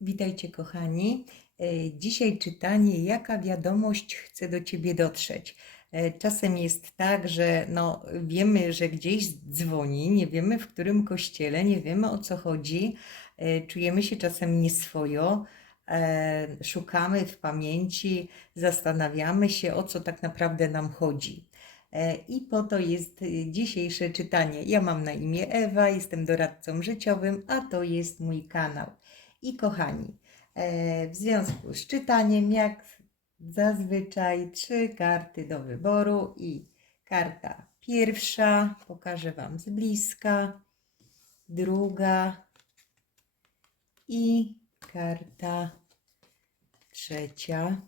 Witajcie, kochani. E, Dzisiaj czytanie, jaka wiadomość chce do ciebie dotrzeć. E, Czasem jest tak, że no, wiemy, że gdzieś dzwoni, nie wiemy w którym kościele, nie wiemy o co chodzi, e, czujemy się czasem nieswojo, szukamy w pamięci, zastanawiamy się, o co tak naprawdę nam chodzi. I po to jest dzisiejsze czytanie. Ja mam na imię Ewa, jestem doradcą życiowym, a to jest mój kanał. I kochani, e, w związku z czytaniem, jak zazwyczaj, trzy karty do wyboru i karta pierwsza, pokażę Wam z bliska, druga i karta trzecia.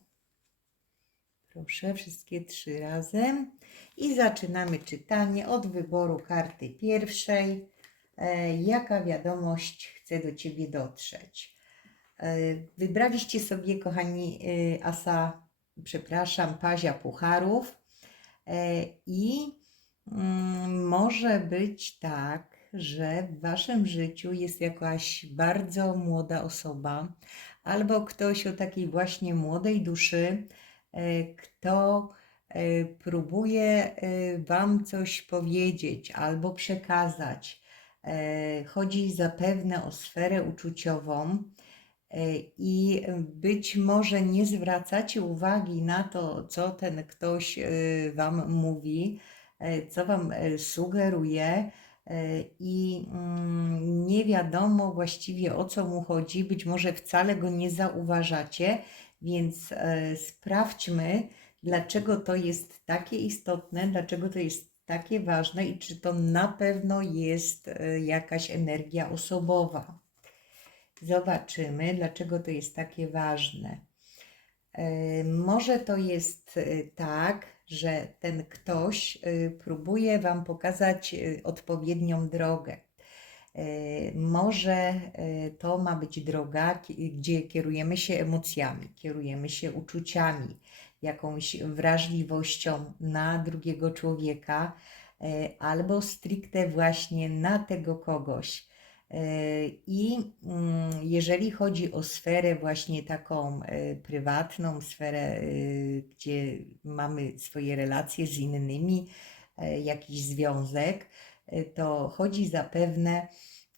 Proszę, wszystkie trzy razem. I zaczynamy czytanie od wyboru karty pierwszej. E, jaka wiadomość chce do Ciebie dotrzeć? E, wybraliście sobie, kochani, e, asa, przepraszam, pazia pucharów. I mm, może być tak, że w Waszym życiu jest jakaś bardzo młoda osoba, albo ktoś o takiej właśnie młodej duszy, kto próbuje Wam coś powiedzieć albo przekazać. E, Chodzi zapewne o sferę uczuciową e, i być może nie zwracacie uwagi na to, co ten ktoś e, Wam mówi, co Wam sugeruje i mm, nie wiadomo właściwie o co mu chodzi, być może wcale go nie zauważacie, więc sprawdźmy, dlaczego to jest takie istotne, dlaczego to jest takie ważne i czy to na pewno jest e, jakaś energia osobowa. Zobaczymy, dlaczego to jest takie ważne. E, Może to jest e, tak, że ten ktoś próbuje Wam pokazać odpowiednią drogę. Może to ma być droga, gdzie kierujemy się emocjami, kierujemy się uczuciami, jakąś wrażliwością na drugiego człowieka, e, albo stricte właśnie na tego kogoś. E, I mm, jeżeli chodzi o sferę właśnie taką e, prywatną, sferę, gdzie mamy swoje relacje z innymi, jakiś związek, to chodzi zapewne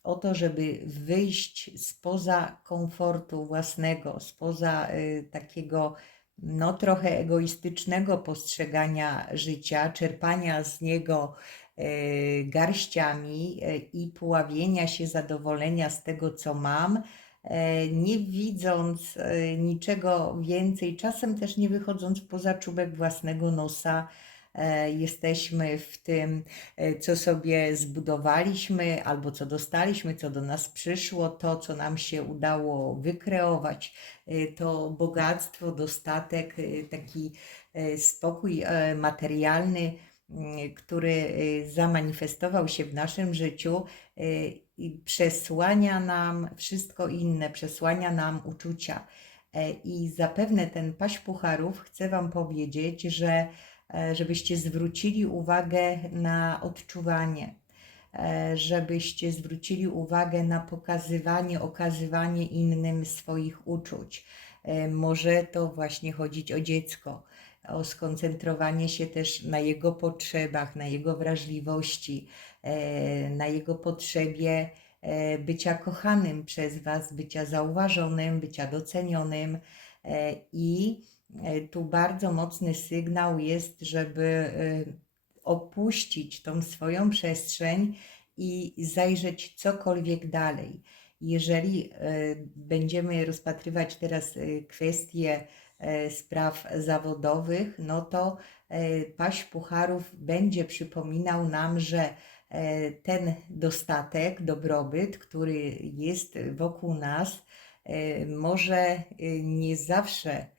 o to, żeby wyjść spoza komfortu własnego, spoza takiego no trochę egoistycznego postrzegania życia, czerpania z niego e, garściami e, i puławienia się zadowolenia z tego, co mam, e, nie widząc niczego więcej, czasem też nie wychodząc poza czubek własnego nosa. E, Jesteśmy w tym, e, co sobie zbudowaliśmy, albo co dostaliśmy, co do nas przyszło, to, co nam się udało wykreować, e, to bogactwo, dostatek, taki spokój materialny, który zamanifestował się w naszym życiu i przesłania nam wszystko inne, przesłania nam uczucia. I zapewne ten paść pucharów chce Wam powiedzieć, że żebyście zwrócili uwagę na odczuwanie, e, żebyście zwrócili uwagę na pokazywanie, okazywanie innym swoich uczuć. E, Może to właśnie chodzić o dziecko, o skoncentrowanie się też na jego potrzebach, na jego wrażliwości, e, na jego potrzebie e, bycia kochanym przez Was, bycia zauważonym, bycia docenionym. e, I e, tu bardzo mocny sygnał jest, żeby e, opuścić tą swoją przestrzeń i zajrzeć cokolwiek dalej. Jeżeli e, będziemy rozpatrywać teraz e, kwestie e, spraw zawodowych, no to e, paść pucharów będzie przypominał nam, że e, ten dostatek, dobrobyt, który jest wokół nas, e, może e, nie zawsze e,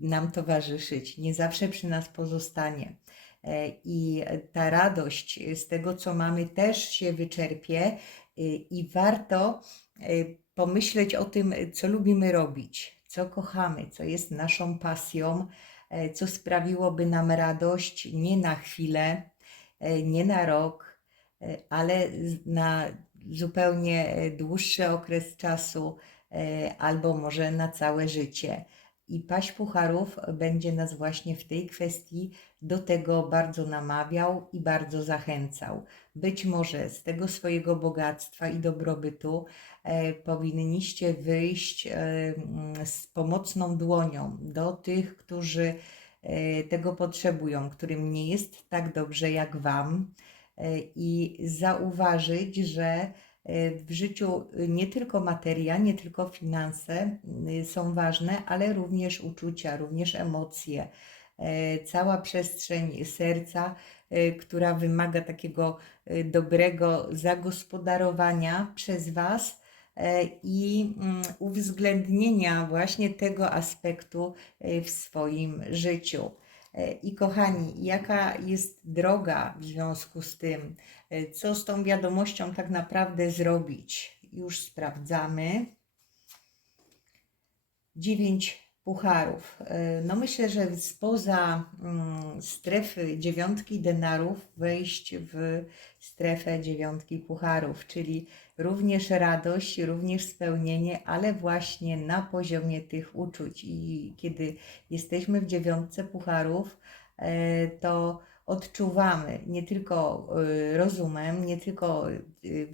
nam towarzyszyć, nie zawsze przy nas pozostanie. E, I ta radość z tego, co mamy, też się wyczerpie, y, i warto y, pomyśleć o tym, co lubimy robić, co kochamy, co jest naszą pasją, e, co sprawiłoby nam radość nie na chwilę, e, nie na rok, ale na zupełnie dłuższy okres czasu, albo może na całe życie. I paść pucharów będzie nas właśnie w tej kwestii do tego bardzo namawiał i bardzo zachęcał. Być może z tego swojego bogactwa i dobrobytu e, powinniście wyjść e, mm, z pomocną dłonią do tych, którzy e, tego potrzebują, którym nie jest tak dobrze jak Wam, e, i zauważyć, że w życiu nie tylko materia, nie tylko finanse y, są ważne, ale również uczucia, również emocje, e, cała przestrzeń serca, e, która wymaga takiego e, dobrego zagospodarowania przez Was i mm, uwzględnienia właśnie tego aspektu w swoim życiu. E, I kochani, jaka jest droga w związku z tym? E, Co z tą wiadomością tak naprawdę zrobić? Już sprawdzamy. Dziewięć pucharów. E, No myślę, że spoza mm, strefy dziewiątki denarów wejść w strefę dziewiątki pucharów, czyli również radość, również spełnienie, ale właśnie na poziomie tych uczuć. I kiedy jesteśmy w dziewiątce pucharów, e, to odczuwamy nie tylko e, rozumem, nie tylko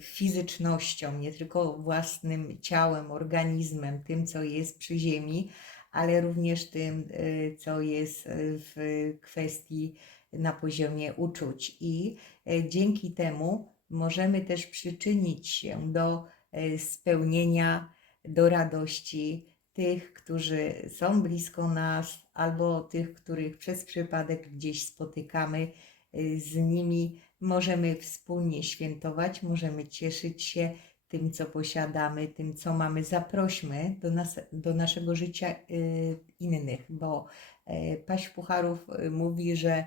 fizycznością, nie tylko własnym ciałem, organizmem, tym, co jest przy ziemi, ale również tym, e, co jest e, w kwestii na poziomie uczuć. I e, dzięki temu możemy też przyczynić się do spełnienia, do radości tych, którzy są blisko nas, albo tych, których przez przypadek gdzieś spotykamy. Z nimi możemy wspólnie świętować, możemy cieszyć się tym, co posiadamy, tym, co mamy. Zaprośmy do, nas, do naszego życia e, innych, bo e, Paść Pucharów e, mówi, że e,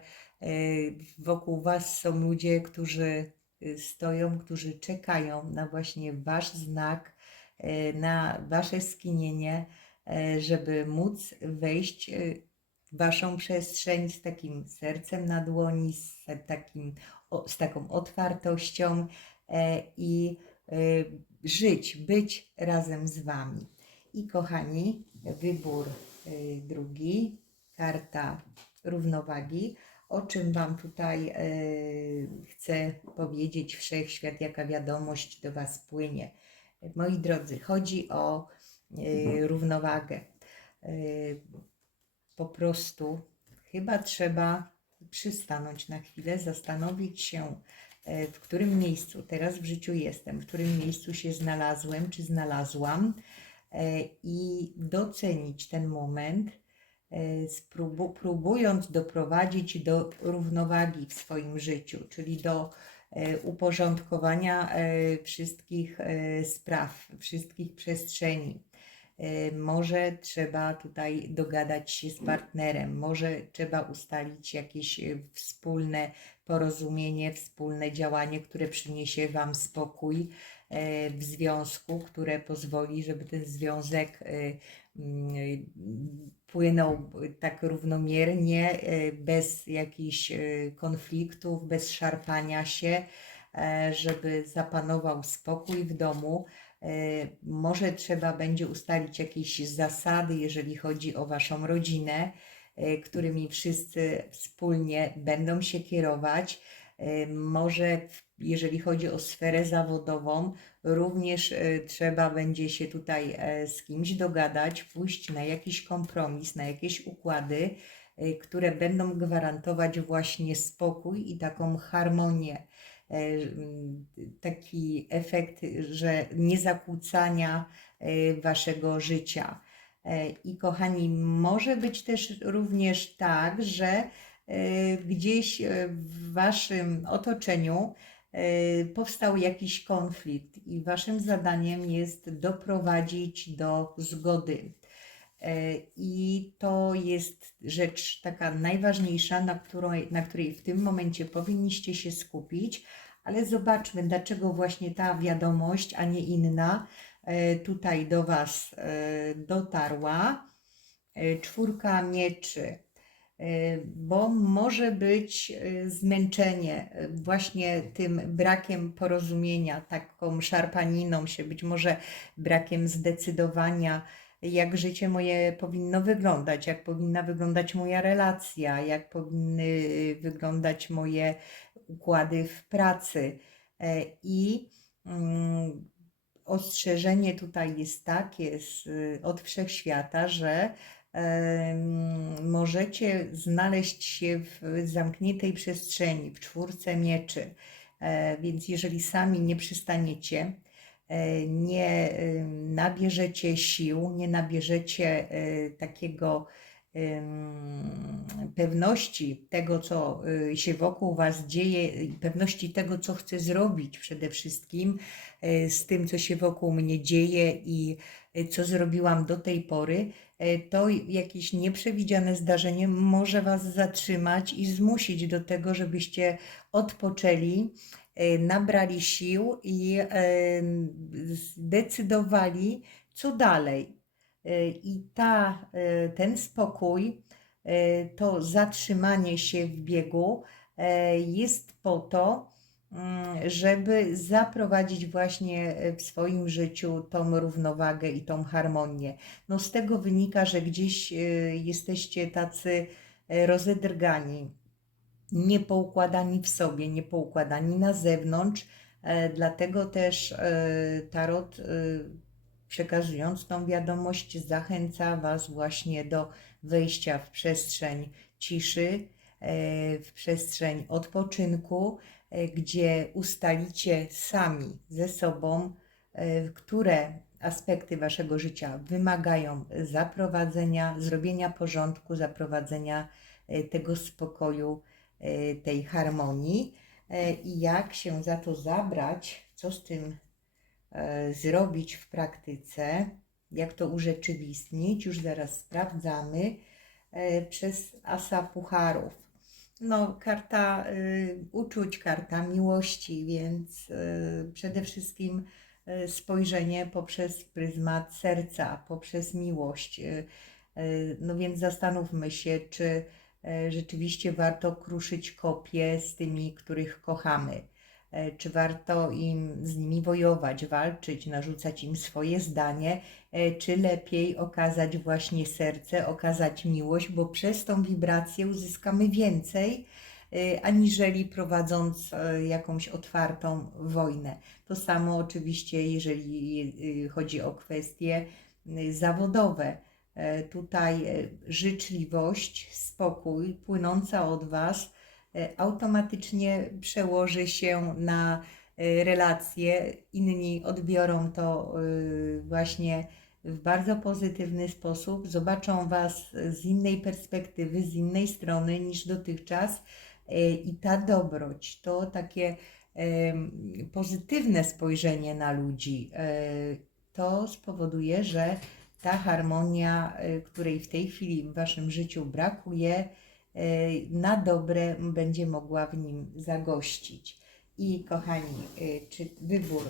wokół Was są ludzie, którzy y, stoją, którzy czekają na właśnie Wasz znak, na Wasze skinienie, e, żeby móc wejść w Waszą przestrzeń z takim sercem na dłoni, z, takim, z taką otwartością e, i żyć, być razem z Wami. I kochani, wybór e, drugi, karta równowagi o czym Wam tutaj e, chcę powiedzieć, wszechświat, jaka wiadomość do Was płynie. Moi drodzy, chodzi o e, równowagę. Po prostu chyba trzeba przystanąć na chwilę, zastanowić się, w którym miejscu teraz w życiu jestem, w którym miejscu się znalazłem czy znalazłam e, i docenić ten moment, e, próbując doprowadzić do równowagi w swoim życiu, czyli do e, uporządkowania e, wszystkich e, spraw, wszystkich przestrzeni. E, Może trzeba tutaj dogadać się z partnerem, może trzeba ustalić jakieś e, wspólne porozumienie, wspólne działanie, które przyniesie Wam spokój e, w związku, które pozwoli, żeby ten związek mm, płynął tak równomiernie, bez jakichś konfliktów, bez szarpania się, e, żeby zapanował spokój w domu. E, Może trzeba będzie ustalić jakieś zasady, jeżeli chodzi o Waszą rodzinę, e, którymi wszyscy wspólnie będą się kierować. E, Może, jeżeli chodzi o sferę zawodową, również trzeba będzie się tutaj z kimś dogadać, pójść na jakiś kompromis, na jakieś układy, które będą gwarantować właśnie spokój i taką harmonię taki efekt, że nie zakłócania e, waszego życia. E, I kochani, może być też również tak, że e, gdzieś e, w waszym otoczeniu e, powstał jakiś konflikt i waszym zadaniem jest doprowadzić do zgody. E, I to jest rzecz taka najważniejsza, na której, na której w tym momencie powinniście się skupić, ale zobaczmy, dlaczego właśnie ta wiadomość, a nie inna, e, tutaj do Was e, dotarła. Czwórka mieczy. bo może być zmęczenie właśnie tym brakiem porozumienia, taką szarpaniną się, być może brakiem zdecydowania, jak życie moje powinno wyglądać, jak powinna wyglądać moja relacja, jak powinny wyglądać moje układy w pracy. E, I mm, ostrzeżenie tutaj jest takie z, od wszechświata, że możecie znaleźć się w zamkniętej przestrzeni, w czwórce mieczy. E, Więc jeżeli sami nie przystaniecie, nie em, nabierzecie sił, nie nabierzecie e, takiego pewności tego, co się wokół Was dzieje, pewności tego, co chcę zrobić przede wszystkim z tym, co się wokół mnie dzieje i co zrobiłam do tej pory, to jakieś nieprzewidziane zdarzenie może Was zatrzymać i zmusić do tego, żebyście odpoczęli, nabrali sił i y, zdecydowali, co dalej. Y, I ta, ten spokój, to zatrzymanie się w biegu jest po to, mm, żeby zaprowadzić właśnie w swoim życiu tą równowagę i tą harmonię. No z tego wynika, że gdzieś jesteście tacy rozedrgani, niepoukładani w sobie, niepoukładani na zewnątrz, e, dlatego też e, Tarot e, przekazując tą wiadomość, zachęca Was właśnie do wejścia w przestrzeń ciszy, w przestrzeń odpoczynku, gdzie ustalicie sami ze sobą, które aspekty Waszego życia wymagają zaprowadzenia, zrobienia porządku, zaprowadzenia tego spokoju, tej harmonii e, i jak się za to zabrać, co z tym e, zrobić w praktyce, jak to urzeczywistnić, już zaraz sprawdzamy, e, przez Asa Pucharów. No, karta uczuć, karta miłości, więc przede wszystkim spojrzenie poprzez pryzmat serca, poprzez miłość. No więc zastanówmy się, czy e, rzeczywiście warto kruszyć kopie z tymi, których kochamy. E, Czy warto im z nimi wojować, walczyć, narzucać im swoje zdanie, e, czy lepiej okazać właśnie serce, okazać miłość, bo przez tą wibrację uzyskamy więcej, e, aniżeli prowadząc e, jakąś otwartą wojnę. To samo oczywiście, jeżeli e, chodzi o kwestie e, zawodowe. E, Tutaj e, życzliwość, spokój płynąca od Was e, automatycznie przełoży się na relacje. Inni odbiorą to właśnie w bardzo pozytywny sposób, zobaczą Was z innej perspektywy, z innej strony niż dotychczas. I ta dobroć, to takie pozytywne spojrzenie na ludzi, to spowoduje, że ta harmonia, e, której w tej chwili w Waszym życiu brakuje, e, na dobre będzie mogła w nim zagościć. I kochani, e, czy wybór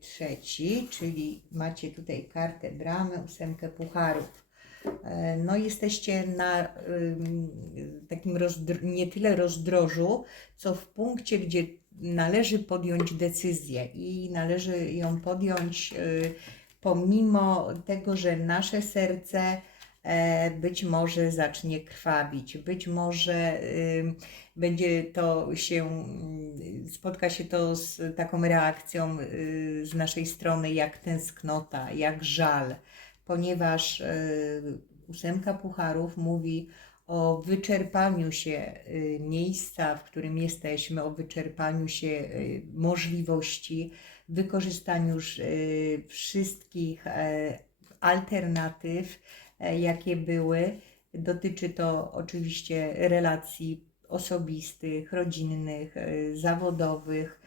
trzeci, czyli macie tutaj kartę bramy, ósemkę pucharów. E, No, jesteście na takim nie tyle rozdrożu, co w punkcie, gdzie należy podjąć decyzję i należy ją podjąć y, pomimo tego, że nasze serce e, być może zacznie krwawić, być może będzie to się, y, spotka się to z taką reakcją y, z naszej strony, jak tęsknota, jak żal, ponieważ y, ósemka pucharów mówi o wyczerpaniu się y, miejsca, w którym jesteśmy, o wyczerpaniu się y, możliwości, wykorzystaniu już y, wszystkich e, alternatyw, e, jakie były. Dotyczy to oczywiście relacji osobistych, rodzinnych, e, zawodowych,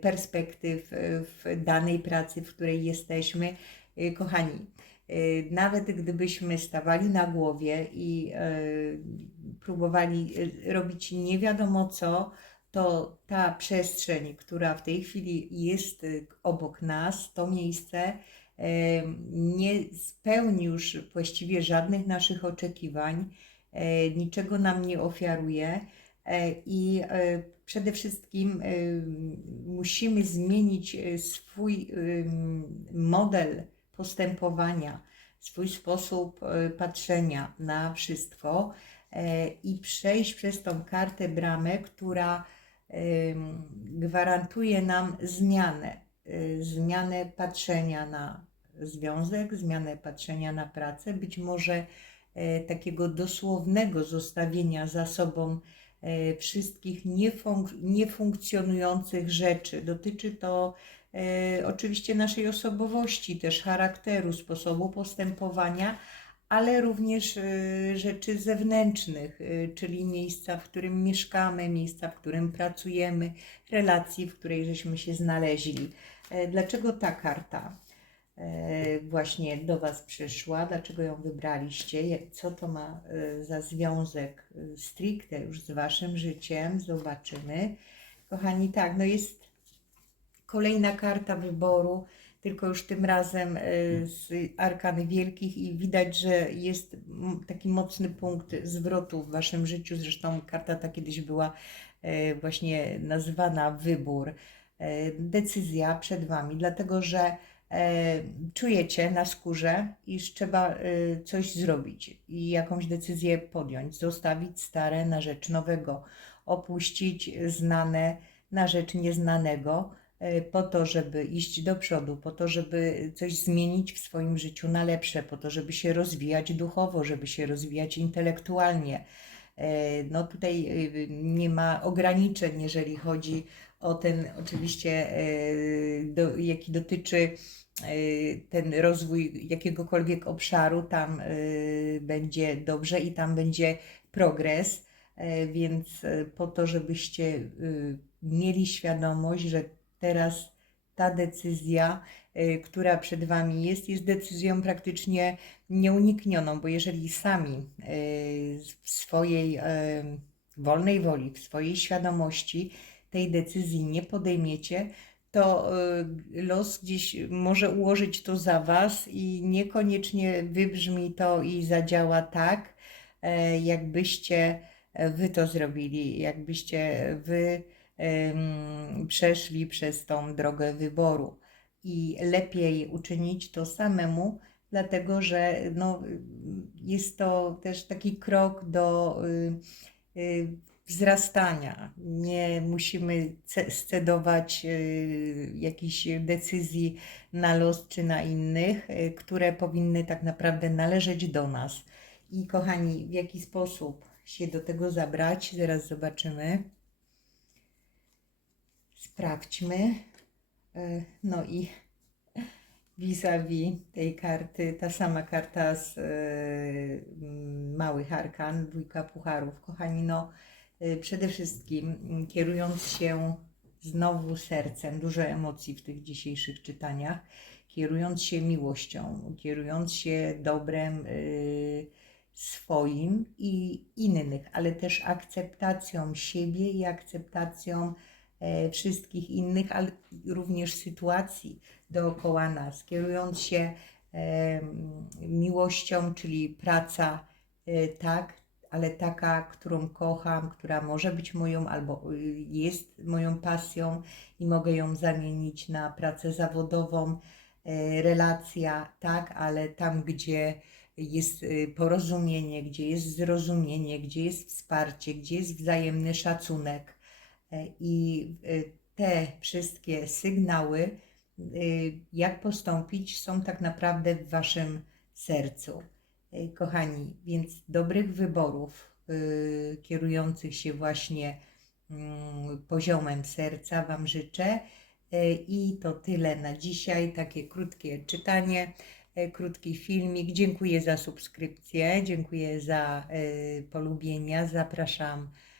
perspektyw w danej pracy, w której jesteśmy. Kochani, nawet gdybyśmy stawali na głowie i próbowali robić nie wiadomo co, to ta przestrzeń, która w tej chwili jest e, obok nas, to miejsce nie spełni już właściwie żadnych naszych oczekiwań e, niczego nam nie ofiaruje e, i e, przede wszystkim musimy zmienić swój model postępowania, swój sposób patrzenia na wszystko i przejść przez tą kartę bramę, która gwarantuje nam zmianę, e, zmianę patrzenia na związek, zmianę patrzenia na pracę, być może e, takiego dosłownego zostawienia za sobą e, wszystkich niefunk- niefunkcjonujących rzeczy. Dotyczy to e, oczywiście naszej osobowości, też charakteru, sposobu postępowania, ale również e, rzeczy zewnętrznych, e, czyli miejsca, w którym mieszkamy, miejsca, w którym pracujemy, relacji, w której żeśmy się znaleźli. E, Dlaczego ta karta e, właśnie do Was przyszła? Dlaczego ją wybraliście? Co to ma e, za związek stricte już z Waszym życiem? Zobaczymy. Kochani, tak, no jest kolejna karta wyboru, tylko już tym razem e, z arkan wielkich i widać, że jest taki mocny punkt zwrotu w waszym życiu. Zresztą karta ta kiedyś była e, właśnie nazywana wybór, e, decyzja przed wami, dlatego że czujecie na skórze, iż trzeba coś zrobić i jakąś decyzję podjąć, zostawić stare na rzecz nowego, opuścić znane na rzecz nieznanego po to, żeby iść do przodu, po to, żeby coś zmienić w swoim życiu na lepsze, po to, żeby się rozwijać duchowo, żeby się rozwijać intelektualnie. E, No tutaj e, nie ma ograniczeń, jeżeli chodzi o ten oczywiście, e, do, jaki dotyczy e, ten rozwój jakiegokolwiek obszaru, tam e, będzie dobrze i tam będzie progres. E, Więc e, po to, żebyście mieli świadomość, że teraz ta decyzja, y, która przed Wami jest, jest decyzją praktycznie nieuniknioną, bo jeżeli sami y, w swojej y, wolnej woli, w swojej świadomości tej decyzji nie podejmiecie, to los gdzieś może ułożyć to za Was i niekoniecznie wybrzmi to i zadziała tak, jakbyście Wy to zrobili, jakbyście Wy przeszli przez tą drogę wyboru. I lepiej uczynić to samemu, dlatego że no, jest to też taki krok do y, y, wzrastania. Nie musimy ce- scedować y, jakichś decyzji na los czy na innych, które powinny tak naprawdę należeć do nas. I kochani, w jaki sposób się do tego zabrać, zaraz zobaczymy. Sprawdźmy. Y, No i vis-a-vis tej karty, ta sama karta z mm, małych arkan, dwójka pucharów. Kochani, no y, przede wszystkim kierując się znowu sercem, dużo emocji w tych dzisiejszych czytaniach, kierując się miłością, kierując się dobrem swoim i innych, ale też akceptacją siebie i akceptacją e, wszystkich innych, ale również sytuacji dookoła nas, kierując się em, miłością, czyli praca e, tak, ale taka, którą kocham, która może być moją albo y, jest moją pasją i mogę ją zamienić na pracę zawodową, e, relacja, tak, ale tam, gdzie jest y, porozumienie, gdzie jest zrozumienie, gdzie jest wsparcie, gdzie jest wzajemny szacunek. E, I y, te wszystkie sygnały, y, jak postąpić, są tak naprawdę w Waszym sercu. E, Kochani, więc dobrych wyborów y, kierujących się właśnie mm, poziomem serca Wam życzę. E, I to tyle na dzisiaj. Takie krótkie czytanie, e, krótki filmik. Dziękuję za subskrypcję, dziękuję za e, polubienia. Zapraszam e,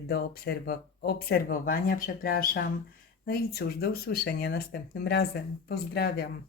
do obserwo- obserwowania, przepraszam. No i cóż, do usłyszenia następnym razem. Pozdrawiam.